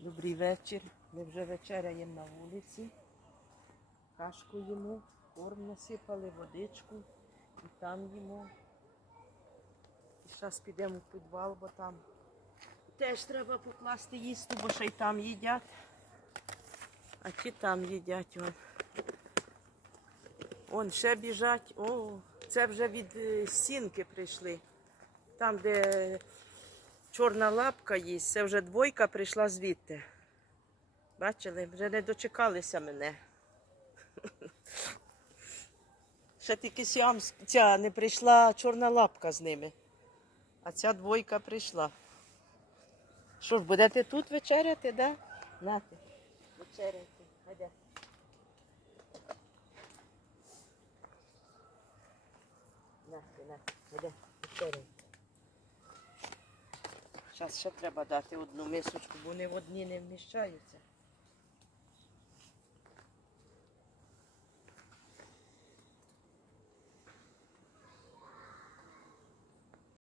Добрий вечір. Ми вже вечеряємо на вулиці. Кашку їмо, корм насипали, водичку. І там їмо. І зараз підемо в підвал, бо там теж треба покласти їсти, бо ще й там їдять. А ті там їдять. Вон, Вон ще біжать. О, це вже від е, сінки прийшли. Там, де чорна лапка є, це вже двойка прийшла звідти. Бачили, вже не дочекалися мене. Ще тільки сіам, ця не прийшла чорна лапка з ними. А ця двойка прийшла. Що ж, будете тут вечеряти, да? Нате, вечеряйте. Гайде. Нате, нате, гайде, вечеряйте. Зараз ще треба дати одну мисочку, бо вони в одні не вміщаються.